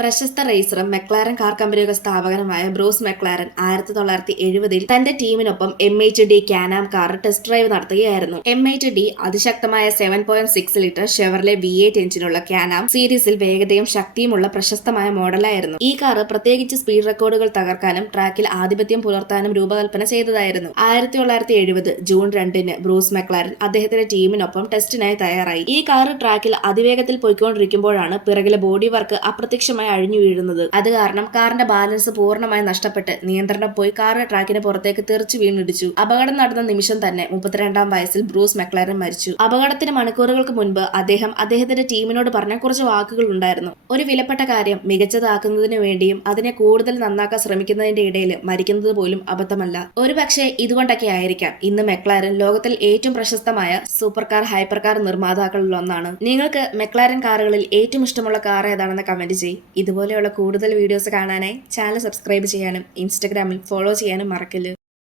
പ്രശസ്ത റേസറും McLaren car കമ്പനിയുടെ സ്ഥാപകനുമായ Bruce McLaren 1970-ൽ തന്റെ ടീമിനൊപ്പം M8D കാനാം കാർ ടെസ്റ്റ് ഡ്രൈവ് നടത്തുകയായിരുന്നു. M8D അതിശക്തമായ 7.6 ലിറ്റർ ഷെവർലെ V8 എഞ്ചിനുള്ള കാനാം സീരീസിൽ വേഗതയും ശക്തിയുമുള്ള പ്രശസ്തമായ മോഡലായിരുന്നു. ഈ കാർ പ്രത്യേകിച്ച് സ്പീഡ് റെക്കോർഡുകൾ തകർക്കാനും ട്രാക്കിൽ ആധിപത്യം പുലർത്താനും രൂപകൽപ്പന ചെയ്തതായിരുന്നു. 1970 ജൂൺ 2-ന് ബ്രൂസ് മെക്ലാരൻ അദ്ദേഹത്തിന്റെ ടീമിനൊപ്പം ടെസ്റ്റിനായി തയ്യാറായി. ഈ കാർ ട്രാക്കിൽ അതിവേഗത്തിൽ പോയിക്കൊണ്ടിരിക്കുമ്പോഴാണ് പിറകിലെ ബോഡി വർക്ക് അപ്രത്യക്ഷമായി അഴിഞ്ഞു വീഴുന്നത്. അത് കാരണം കാറിന്റെ ബാലൻസ് പൂർണ്ണമായി നഷ്ടപ്പെട്ട് നിയന്ത്രണം പോയി കാർ ട്രാക്കിന് പുറത്തേക്ക് തെറിച്ചു വീണിടിച്ചു. അപകടം നടന്ന നിമിഷം തന്നെ 32-ാം വയസ്സിൽ ബ്രൂസ് മെക്ലാരൻ മരിച്ചു. അപകടത്തിന് മണിക്കൂറുകൾക്ക് മുൻപ് അദ്ദേഹത്തിന്റെ ടീമിനോട് പറഞ്ഞ കുറച്ച് വാക്കുകൾ ഉണ്ടായിരുന്നു. ഒരു വിലപ്പെട്ട കാര്യം മികച്ചതാക്കുന്നതിന് വേണ്ടിയും അതിനെ കൂടുതൽ നന്നാക്കാൻ ശ്രമിക്കുന്നതിന്റെ ഇടയിൽ മരിക്കുന്നത് പോലും അബദ്ധമല്ല. ഒരുപക്ഷെ ഇതുകൊണ്ടൊക്കെ ആയിരിക്കാം ഇന്ന് മെക്ലാരൻ ലോകത്തിൽ ഏറ്റവും പ്രശസ്തമായ സൂപ്പർ കാർ ഹൈപ്പർ കാർ നിർമ്മാതാക്കളിൽ ഒന്നാണ്. നിങ്ങൾക്ക് മെക്ലാരൻ കാറുകളിൽ ഏറ്റവും ഇഷ്ടമുള്ള കാർ ഏതാണെന്ന് കമന്റ് ചെയ്യും. ഇതുപോലെയുള്ള കൂടുതൽ വീഡിയോസ് കാണാനായി ചാനൽ സബ്സ്ക്രൈബ് ചെയ്യാനും ഇൻസ്റ്റഗ്രാമിൽ ഫോളോ ചെയ്യാനും മറക്കല്ല്.